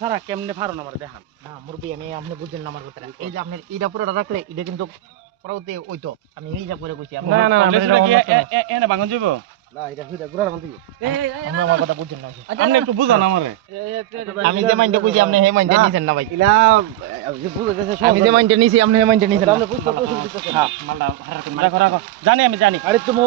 সারা কেমনে ফারো না দেখান না মুরবি আমি আপনি বুঝেন না আমার কথা এই যে আপনি এটা পুরোটা রাখলে এটা কিন্তু পরাউতে ওইতো আমি এই যা করে কইছি না না আমরা কি এনে ভাঙন যাবো না এটা ভিতরে গুড়া রাখুন দিও আপনি আমার কথা বুঝেন না আপনি একটু বুঝান আমারে আমি যে মাইন্ডে কইছি আপনি হে মাইন্ডে নিছেন না ভাই ইলা আমি যে মাইন্ডে নিছি আপনি হে মাইন্ডে নিছেন আপনি বুঝতে হ্যাঁ মালটা রাখো রাখো জানি আমি জানি আরে তুমি